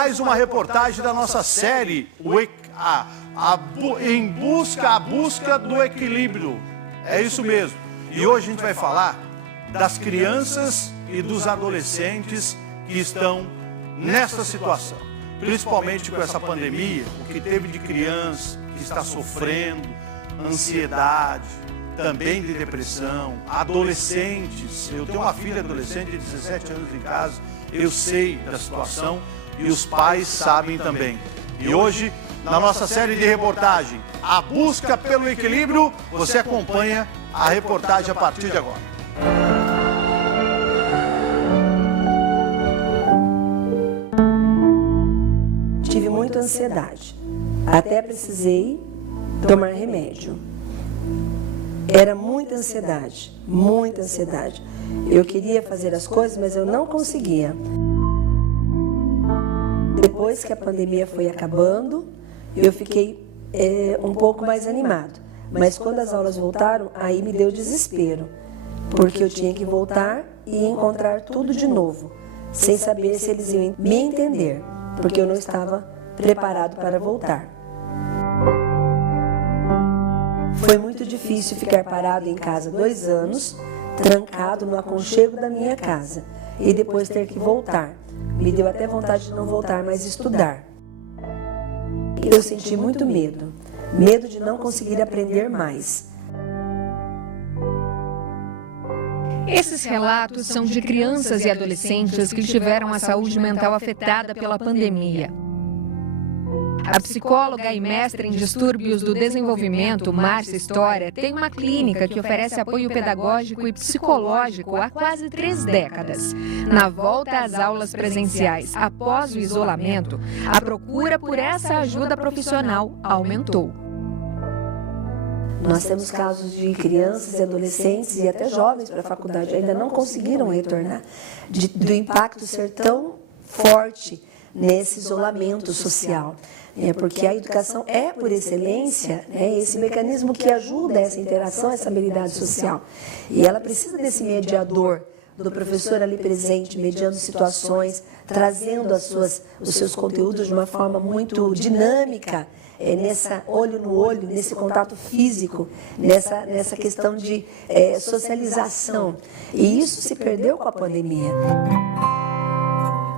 mais uma reportagem da nossa série a busca do equilíbrio. É isso mesmo. E hoje a gente vai falar das crianças e dos adolescentes que estão nessa situação. Principalmente com essa pandemia, o que teve de criança que está sofrendo, ansiedade, também de depressão, adolescentes. Eu tenho uma filha adolescente de 17 anos em casa, eu sei da situação e os pais sabem também. E hoje, na nossa série de reportagem, A Busca pelo Equilíbrio, você acompanha a reportagem a partir de agora. Tive muita ansiedade, até precisei tomar remédio. Era muita ansiedade, muita ansiedade. Eu queria fazer as coisas, mas eu não conseguia. Depois que a pandemia foi acabando, eu fiquei um pouco mais animado. Mas quando as aulas voltaram, aí me deu desespero, porque eu tinha que voltar e encontrar tudo de novo, sem saber se eles iam me entender, porque eu não estava preparado para voltar. Foi muito difícil ficar parado em casa 2 anos, trancado no aconchego da minha casa, e depois ter que voltar. Me deu até vontade de não voltar, mas estudar. Eu senti muito medo, medo de não conseguir aprender mais. Esses relatos são de crianças e adolescentes que tiveram a saúde mental afetada pela pandemia. A psicóloga e mestre em distúrbios do desenvolvimento, Márcia História, tem uma clínica que oferece apoio pedagógico e psicológico há quase 3 décadas. Na volta às aulas presenciais após o isolamento, a procura por essa ajuda profissional aumentou. Nós temos casos de crianças e adolescentes e até jovens para a faculdade ainda não conseguiram retornar, do impacto ser tão forte nesse isolamento social. Porque a educação é, por excelência, esse mecanismo que ajuda essa interação, essa habilidade social. E ela precisa desse mediador, do professor ali presente, mediando situações, trazendo os seus conteúdos de uma forma muito dinâmica, nessa olho no olho, nesse contato físico, nessa questão de socialização. E isso se perdeu com a pandemia.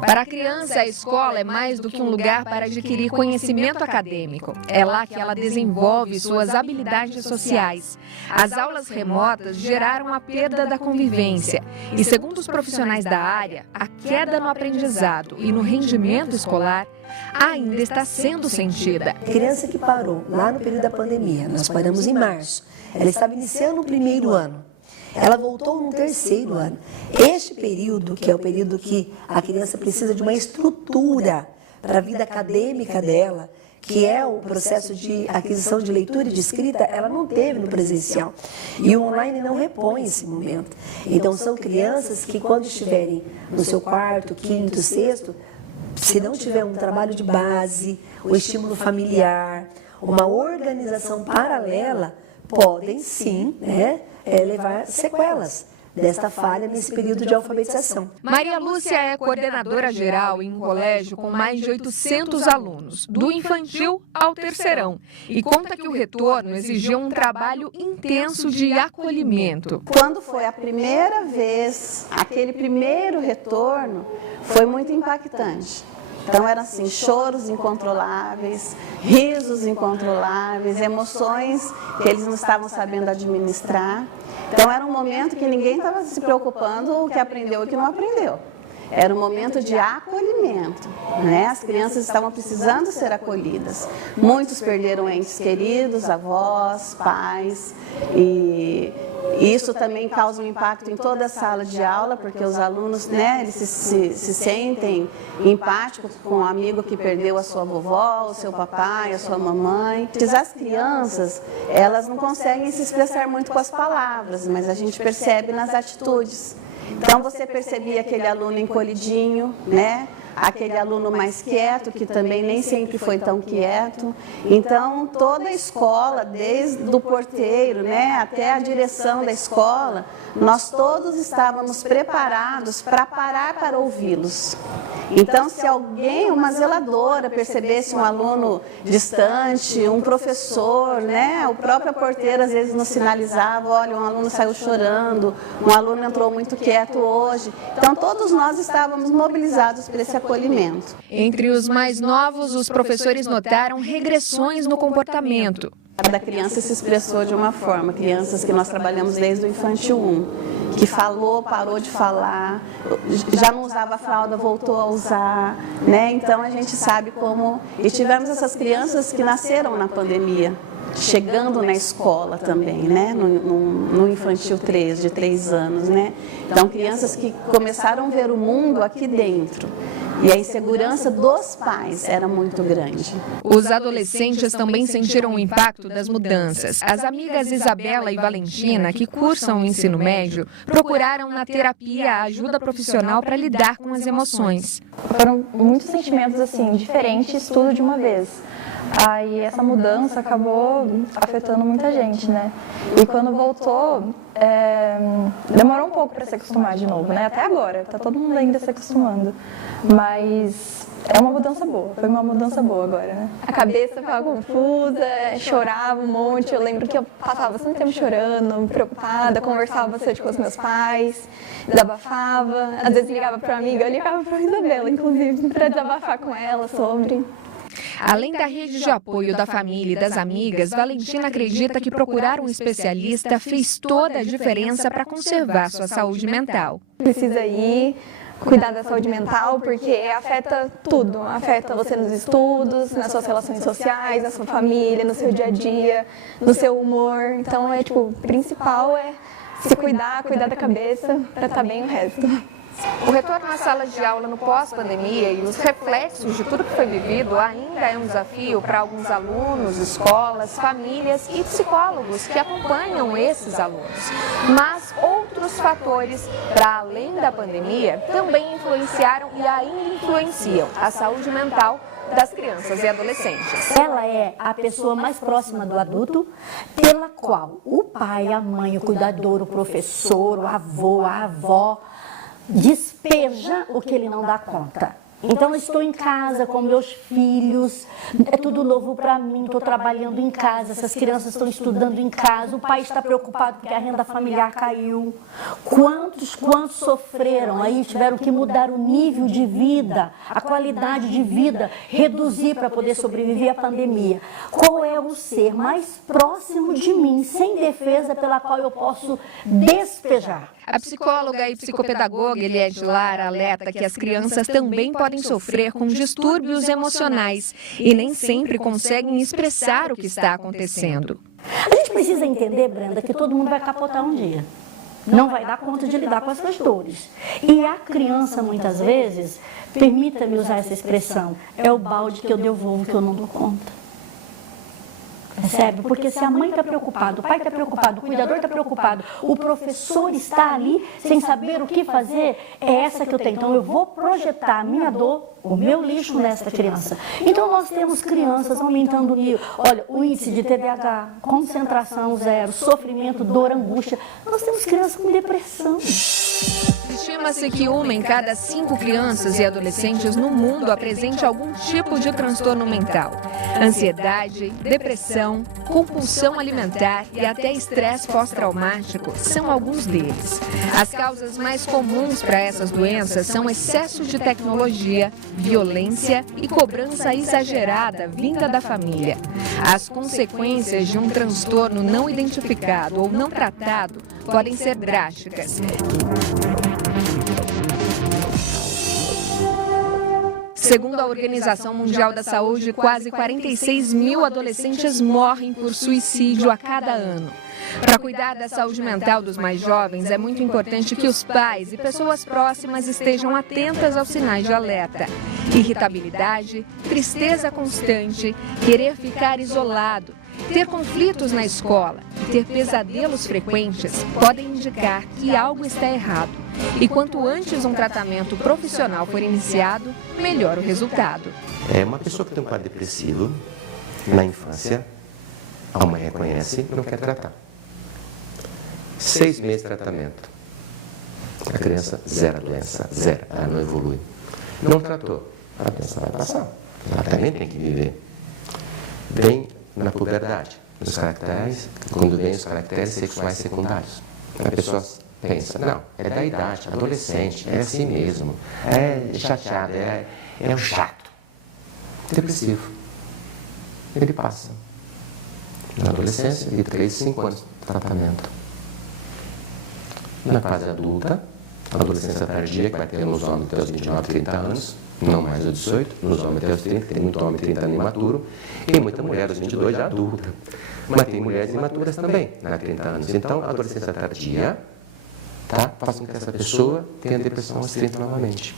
Para a criança, a escola é mais do que um lugar para adquirir conhecimento acadêmico. É lá que ela desenvolve suas habilidades sociais. As aulas remotas geraram a perda da convivência. E, segundo os profissionais da área, a queda no aprendizado e no rendimento escolar ainda está sendo sentida. A criança que parou lá no período da pandemia, nós paramos em março, ela estava iniciando o 1º ano. Ela voltou no 3º ano. Este período, que é o período que a criança precisa de uma estrutura para a vida acadêmica dela, que é o processo de aquisição de leitura e de escrita, ela não teve no presencial. E o online não repõe esse momento. Então, são crianças que, quando estiverem no seu 4º, 5º, 6º, se não tiver um trabalho de base, o estímulo familiar, uma organização paralela, podem sim, levar sequelas desta falha nesse período de alfabetização. Maria Lúcia é coordenadora geral em um colégio com mais de 800 alunos, do infantil ao terceirão, e conta que o retorno exigiu um trabalho intenso de acolhimento. Quando foi a primeira vez, aquele primeiro retorno, foi muito impactante. Então eram assim, choros incontroláveis, risos incontroláveis, emoções que eles não estavam sabendo administrar. Então era um momento que ninguém estava se preocupando o que aprendeu e o que não aprendeu. Era um momento de acolhimento, As crianças estavam precisando ser acolhidas. Muitos perderam entes queridos, avós, pais, e isso também causa um impacto em toda a sala de aula, porque os alunos, eles se sentem empáticos com o amigo que perdeu a sua vovó, o seu papai, a sua mamãe. As crianças, elas não conseguem se expressar muito com as palavras, mas a gente percebe nas atitudes. Então, você percebia aquele aluno encolhidinho, aquele aluno mais quieto, que também nem sempre foi tão quieto. Então, toda a escola, desde o porteiro, né, até a direção da escola, nós todos estávamos preparados para parar para ouvi-los. Então, se alguém, uma zeladora, percebesse um aluno distante, um professor, né, o próprio porteiro às vezes nos sinalizava, olha, um aluno saiu chorando, um aluno entrou muito quieto hoje. Então, todos nós estávamos mobilizados para esse acolhimento. Entre os mais novos, os professores notaram regressões no comportamento. Cada criança se expressou de uma forma, crianças que nós trabalhamos desde o infantil 1. Que falou, parou de falar, já não usava fralda, voltou a usar, né? Então a gente sabe como... E tivemos essas crianças que nasceram na pandemia, chegando na escola também, né? No infantil 3, de 3 anos, né? Então crianças que começaram a ver o mundo aqui dentro. E a insegurança dos pais era muito grande. Os adolescentes também sentiram o impacto das mudanças. As amigas Isabela e Valentina, que cursam o ensino médio, procuraram na terapia a ajuda profissional para lidar com as emoções. Foram muitos sentimentos assim, diferentes, tudo de uma vez. Aí essa mudança acabou afetando muita gente, né? E quando voltou, demorou um pouco para se acostumar de novo, né? Até agora, tá todo mundo ainda se acostumando. Mas é uma mudança boa, foi uma mudança boa agora, né? A cabeça ficava confusa, chorava um monte. Eu lembro que eu passava bastante tempo chorando, preocupada, conversava bastante com os meus pais, desabafava. Às vezes ligava para uma amiga, eu ligava para a Isabela, inclusive, para desabafar com ela sobre... Além da rede de apoio da família e das amigas, Valentina acredita que procurar um especialista fez toda a diferença para conservar sua saúde mental. Precisa ir cuidar da saúde mental porque afeta tudo, afeta você nos estudos, nas suas relações sociais, na sua família, no seu dia a dia, no seu humor. Então, o principal é se cuidar da cabeça para estar bem o resto. O retorno às salas de aula no pós-pandemia e os reflexos de tudo que foi vivido ainda é um desafio para alguns alunos, escolas, famílias e psicólogos que acompanham esses alunos. Mas outros fatores, para além da pandemia, também influenciaram e ainda influenciam a saúde mental das crianças e adolescentes. Ela é a pessoa mais próxima do adulto, pela qual o pai, a mãe, o cuidador, o professor, o avô, a avó, despeja o que ele não dá conta. Então, eu estou em casa com meus filhos, é tudo novo para mim, estou trabalhando em casa, essas crianças estão estudando em casa, o pai está preocupado porque a renda familiar caiu. Quantos sofreram aí, tiveram que mudar o nível de vida, a qualidade de vida, reduzir para poder sobreviver à pandemia. Qual é o ser mais próximo de mim, sem defesa, pela qual eu posso despejar? A psicóloga e psicopedagoga Eliette Lara alerta que as crianças também podem sofrer com distúrbios emocionais e nem sempre conseguem expressar o que está acontecendo. A gente precisa entender, Brenda, que todo mundo vai capotar um dia. Não vai dar conta de lidar com essas dores. E a criança, muitas vezes, permita-me usar essa expressão, é o balde que eu devolvo que eu não dou conta. Percebe? Porque se a mãe está preocupada, o pai está preocupado, o cuidador está preocupado, o professor está ali sem saber o que fazer, é essa que eu tenho. Então eu vou projetar a minha dor, o meu lixo nessa criança. Então nós temos crianças aumentando o nível, olha, o índice de TDAH, concentração zero, sofrimento, dor, angústia. Nós temos crianças com depressão. Estima-se que 1 em cada 5 crianças e adolescentes no mundo apresente algum tipo de transtorno mental. Ansiedade, depressão, compulsão alimentar e até estresse pós-traumático são alguns deles. As causas mais comuns para essas doenças são excesso de tecnologia, violência e cobrança exagerada vinda da família. As consequências de um transtorno não identificado ou não tratado podem ser drásticas. Segundo a Organização Mundial da Saúde, quase 46 mil adolescentes morrem por suicídio a cada ano. Para cuidar da saúde mental dos mais jovens, é muito importante que os pais e pessoas próximas estejam atentas aos sinais de alerta. Irritabilidade, tristeza constante, querer ficar isolado, ter conflitos na escola, ter pesadelos frequentes podem indicar que algo está errado. E quanto antes um tratamento profissional for iniciado, melhor o resultado. É uma pessoa que tem um quadro depressivo na infância, a mãe reconhece e não quer tratar. 6 meses de tratamento. A criança zero a doença, zero, ela não evolui. Não tratou, a doença vai passar. Ela também tem que viver. Vem na puberdade, os caracteres, quando vem os caracteres sexuais secundários. A pessoa pensa, não, é da idade, adolescente, é assim mesmo, é chateado, é um chato, depressivo. Ele passa, na adolescência, de 3 a 5 anos de tratamento. Na fase adulta, a adolescência tardia, que vai ter nos homens até os 29, 30 anos, não mais os 18, nos homens até os 30, tem muito homem 30 anos imaturo, e muita mulher aos 22 já adulta. Mas tem mulheres imaturas também, na 30 anos. Então, a adolescência tardia faz com que essa pessoa tenha depressão aos 30 novamente.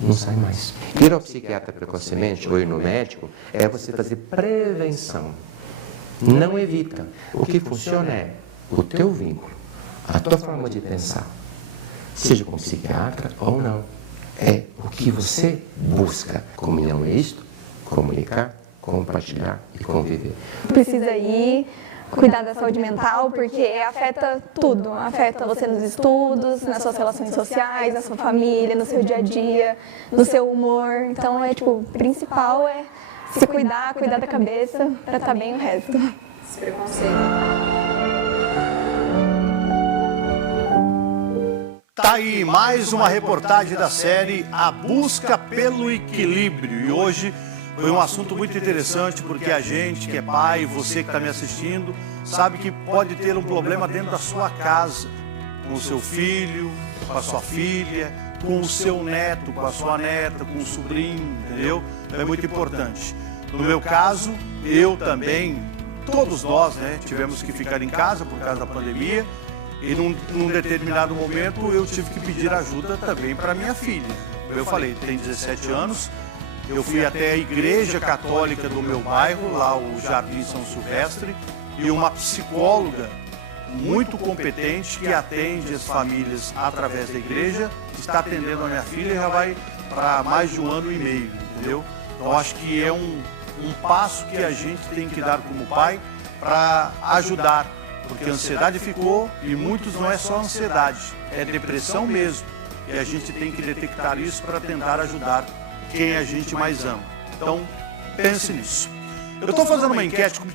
Não sai mais. Ir ao psiquiatra precocemente ou ir no médico é você fazer prevenção. Não evita. O que funciona é o teu vínculo, a tua forma de pensar, seja com psiquiatra ou não. É o que você busca. Comunhão é isto? Comunicar, compartilhar e conviver. Precisa ir, cuidar da saúde mental, porque afeta tudo. Afeta você nos estudos, nas suas relações sociais, na sua família, no seu dia a dia, no seu humor. Então, o principal é se cuidar, cuidar da cabeça, para estar bem o resto. Esse preconceito. Tá aí mais uma reportagem da série A Busca pelo Equilíbrio. E hoje foi um assunto muito interessante, porque a gente que é pai, você que está me assistindo, sabe que pode ter um problema dentro da sua casa, com o seu filho, com a sua filha, com o seu neto, com a sua neta, com o sobrinho, entendeu? Então é muito importante. No meu caso, eu também, todos nós, tivemos que ficar em casa por causa da pandemia. E num determinado momento eu tive que pedir ajuda também para minha filha. Eu falei, tem 17 anos, eu fui até a igreja católica do meu bairro, lá o Jardim São Silvestre, e uma psicóloga muito competente que atende as famílias através da igreja, está atendendo a minha filha e já vai para mais de 1 ano e meio, entendeu? Então acho que é um passo que a gente tem que dar como pai para ajudar. Porque a ansiedade ficou e muitos não é só ansiedade, é depressão mesmo. E a gente tem que detectar isso para tentar ajudar quem a gente mais ama. Então, pense nisso. Eu estou fazendo uma enquete com